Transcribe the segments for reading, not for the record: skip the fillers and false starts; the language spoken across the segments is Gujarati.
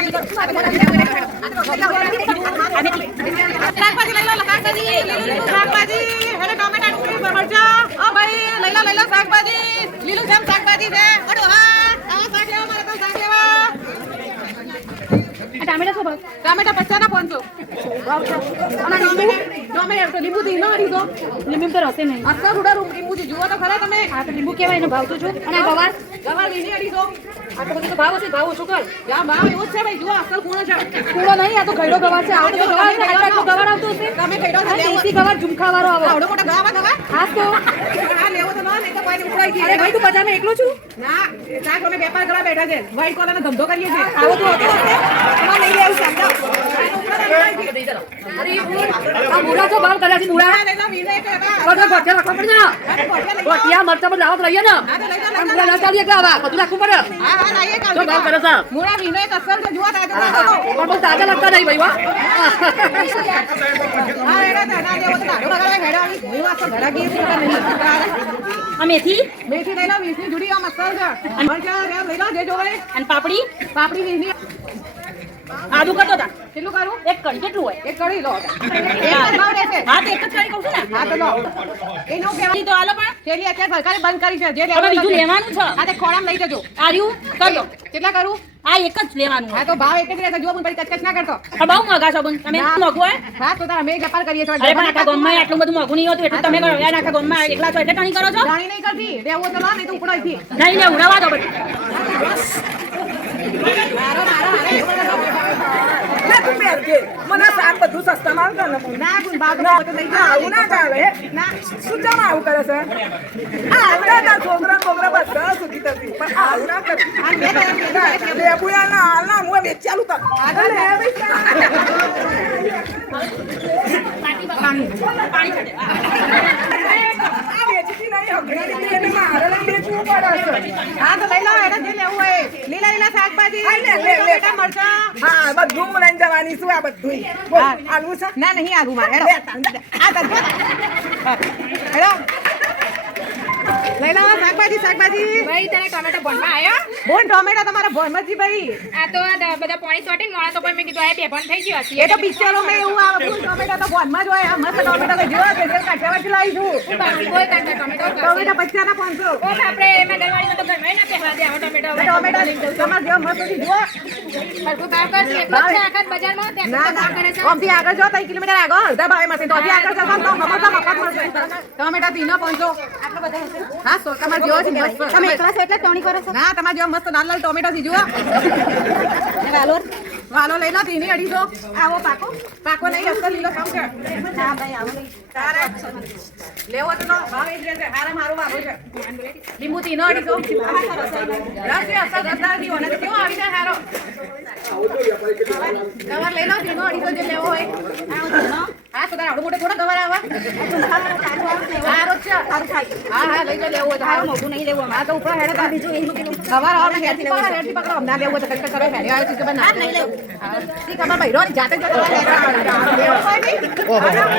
શાકભાજી લઈ લો શાકભાજી લીલું શાકભાજી હેડો ટમેટા ડુંગળી મરચા ઓ ભાઈ લઈ લો શાકભાજી લીલું શાકભાજી છે ઓડો હા આ શાક લેવા મારે તો શાક લેવા ટમેટા શું ભાવ ટમેટા 50 ના 500 ભાવ છે અને લીંબુ થી ના રીતો લીંબુ તો હશે નહીં અસર ઉડા લીંબુ થી જુઓ તો ખરા તમે આ તો લીંબુ કહેવાય એનો ભાવ તો જો અને ગવાર લીલી અડીસો આ તો બધું ભાવ હશે ભાવ ઓછો કર યા ભાવ એવો છે ભાઈ જુઓ અસર કૂણો છે કૂણો નહીં આ તો ગઈડો ગવાર છે આવડો ગવાર છે આટલો ગવાર આવતો હશે તમે ગઈડો દેશી ગવાર ઝુમખા વાળો આવે આવડો મોટો ગવાર હા તો આ લેવો તો નહીં તો કોઈ ઉકળાઈ ગઈ અરે ભાઈ તું બજારમાં એકલો છું ના શાક અમે વેપાર કરવા બેઠા છે વાઈટ કોલરનો ધંધો કરીએ છે આવો તો હતો તમારે લઈ લેવું શાક અરે આ મુરા તો ભાવ કદાચ મુરા બધો ગોઠિયા રાખવા પડે ને ગોઠિયા મરચા પર લાવત રહીએ ને મુરા ના ચાલીએ કે આવા બધું રાખવું પડે હા લાઈએ કાલ તો ભાવ કરે છે મુરા વિનય અસર તો જોવા તાજા પણ બહુ તાજા લાગતા નહીં ભાઈ વાહ હા એડા તાજા લેવો તો તાજો બગાડવા હેડા આવી કોઈ વાત ઘરા ગઈ છે નહીં આ મેથી લઈ લો 20 ની જુડી આ મસાલ છે મરચા લઈ લો જે જોવે અને પાપડી 20 ની આદુ કતો તા કેટલું કરું એક કડી કેટલું હોય એક કડી લો એક જ ભાવ રહેશે હા તો એક જ કડી કહું છું ને હા તો લો એનો કહેવાની તો આલો પણ તેલી અત્યારે સરકારે બંધ કરી છે જે લેવાનું બીજું લેવાનું છે હા તે ખોડામ લઈ જજો આર્યું કરી લો કેટલા કરું આ એક જ લેવાનું હા તો ભાવ એક જ રહેશે જો પણ પછી કચકચ ના કરતો બહુ મોંઘા છો તમે મોંઘું હોય હા તો અમે વેપાર કરીએ છો અરે પણ આખા ગામમાં આટલું બધું મોંઘું નહીં હોતું એટલે તમે કરો યાર આખા ગામમાં એકલા છો એટલે ટાણી કરો છો ટાણી નહીં કરતી લેવો તો લો નહીં તો ઉપડો થી નહીં લે ઉડાવા દો બધું મને શાક બધું સસ્તા માં આવે ને ના ગુણ બાપ તો લઈ જાવ આવું ના ચાલે ના શું કામ આવું કરે છે આ છોકરા બધા સુખી થતી પણ આવું ના કરે લેબુ ના હું વેચાલું તો આગળ પાણી હા તો લઈ લો એને જે લેવું હોય લીલા શાકભાજી ટમેટા મરચા હા બધું લઈને જવાની શું આ બધું આલુ છે ના નહીં આલુ મારે હેડો આ તરફ હેડો લઈ લો શાકભાજી ભાઈ તને ટમેટા ભણવા આયા બોન ટમેટા તમારા ભણમજી ભાઈ આ તો બધા પાણી સોટીને મોણા તો પણ મેં કીધું આ બે ભણ થઈ ગયો એ તો પિક્ચરો માં એવું આવે બોન ટમેટા તો ભણમાં જ હોય મસ્ત ટમેટા તો જેવા સ્પેશિયલ કાઠિયાવાડી લાવી છું કોઈ કાંટા ટમેટો ટમેટા 50 ના 500 ઓ આપણે એમાં દરવાળી તો ઘરમાં ના પહેવા દે આવા ટમેટો ટમેટા તમારા જેવા મસ્ત થી જુઓ સરખું ભાવ કરશે એક જ આખા બજારમાં ત્યાં ના ના ઓમથી આગળ જો 3 કિલોમીટર આગળ અડધા ભાવે મળશે તો હજી આગળ જવાનું તો મફત મળશે ટમેટા 3 ના 500 આટલા બધા હશે હા સો તમાર જેવો છે મસ્ત તમે એકલા છો એટલે ટોણી કરો છો ના તમાર જેવો મસ્ત લાલ ટોમેટો થી જુઓ વાલો લઈ લો 3 ની 250 આવો પાકો નહીં અસર લીલો કામ છે હા ભાઈ આવો તારે લેવો તો ભાવ એ જ રહેશે હારા મારો વાલો છે લીંબુ 3 ની 250 રાતે અસર ગરદાર દીવો ને કેવો આવી જાય હારો ગવાર લઈ લો 3 ની 250 જે લેવો હોય આવો હા તો તારા મોટો થોડો ગવાર આવા હારો છે હારું ખાઈ હા લઈ લો લેવો હોય તો હારો મોટું નહીં લેવું આ તો ઉપર હેડે તા બીજું એવું કિલો ગવાર આવો ને હેડથી પકડો ના લેવો તો કઈ કરો હેડે આવે છે બના નહીં લેવું ઠીક અમાર ભાઈ રોની જાતે જ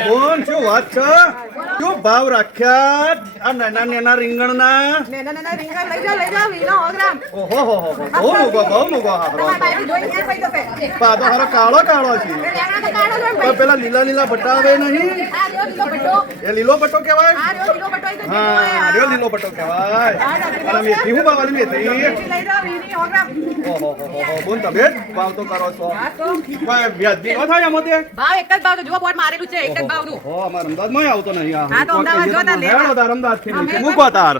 કોણ શું વાત છે શું ભાવ રાખ્યા આ નાના રીંગણના ના રીંગણ લઈ જાઓ વીનો 100 ગ્રામ ઓહો હો હો બહુ મોગો તમારા ભાઈ જોઈ કે પૈ જશે પાદો હારો કાળો છે લેણા તો કાઢો જો પણ પેલા લીલા બટા આવે નહીં આ જો લીલો બટો એ લીલો બટો કહેવાય આ જો લીલો બટો છે હા લીલો બટો કહેવાય અને મેથી હું ભાવવાની મેથી લઈ જાઓ વીની 100 ગ્રામ ઓહો હો બોલ તમે ભાવ તો કરો છો ભાઈ વ્યાજબી ન થાય આમાં તે ભાવ એક જ ભાવ તો જો બોર્ડ મારેલું છે એક જ ભાવનું હો અમાર અમદાવાદમાં આવતો નહીં હા, તો અમદાવાદ જો તાર લેવા. હેડો તાર અમદાવાદ થી મૂકો તાર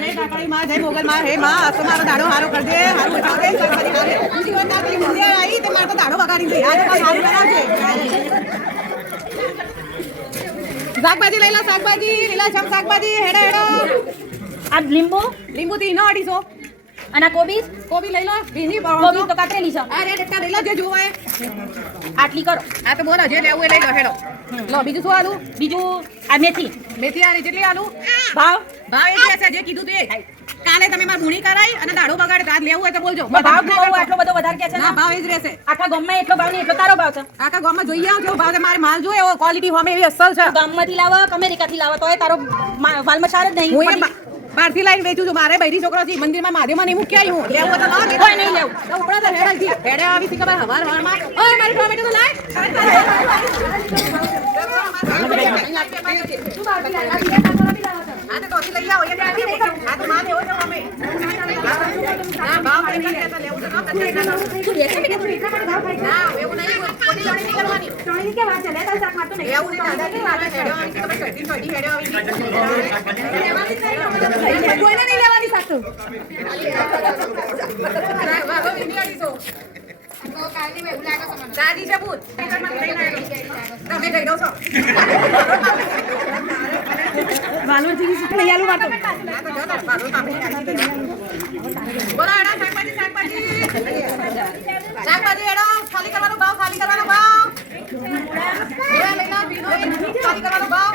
જય કાકડી માં જય મોગલ માં હે માં અસો મારો દાડો હારો કર દે હારું ઉઠાવ દે સરકારી હારે જીવન ના પેલી મુંડિયા આવી તે મારો દાડો વગાડી દે આજે કોઈ હારું બનાવજે શાકભાજી લઈ લો શાકભાજી લીલા શાકભાજી હેડો આ લીંબુ લીંબુ 3 ની 250 અને કોબી લઈ લો ભીની કોબી તો કાતરેલી છે અરે ડટ્ટા લઈ લો જે જોવાય આટલી કરો આ તો બોલો જે લેવું એ લઈ લો હેડો લો બીજું શું આલુ બીજું આ મેથી મેથી આલી જેટલી આલુ ભાવ ભાવ એ છે જે કીધું તે કાલે તમે માર મૂણી કરાઈ અને દાડો બગાડે તાર લેવું હોય તો બોલજો ભાવ બહુ આટલો બધો વધારે કે છે ના ભાવ એ જ રહેશે આખા ગામમાં એટલો ભાવ નહીં એટલો તારો ભાવ છે આખા ગામમાં જોઈએ આવ કેવો ભાવ છે મારે માલ જોઈએ એવો ક્વોલિટી હોમે એવી અસલ છે ગામમાંથી લાવો કે અમેરિકાથી લાવો તોય તારો માલમાં સાર જ નહીં હું એ બહારથી લાઈન વેચું છું મારે બૈરી છોકરો છે મંદિરમાં મહાદેવમાં નહીં મૂકી આવી હું લેવું હોય તો લાવ કોઈ નહીં લેવું તો ઉપડા તો હેડ આવી હેડે આવી છે ખબર હવારમાં ઓય મારી ટોમેટો તો લાય આ તો કોથી લઈ આવો એ આ તો માં લેવો છે અમે ના ભાવ નહીં લેતા લેવું તો ન તું બેસે કે તું એટલા માટે ભાવ ખાઈ ના એવું નહીં કોની લડી નહીં કરવાની ચોણી કે વાત છે લે તાર શાક મારતો નહીં એવું નહીં દાદાજી વાત હેડો આવી કે તમે કઢી હેડો આવી કોઈને નહીં લેવાની શાક તો વાગો વિનિયાડી તો કાલની એવું લાગે છે મને. દાદી છે ભૂત તમે ગઈ દો છો માલવજી લઈ આલું વાતો બોલો એડા શાકભાજી એડો ખાલી કરવાનો ભાવ ખાલી કરવાનો ભાવ લઈને ખાલી કરવાનો ભાવ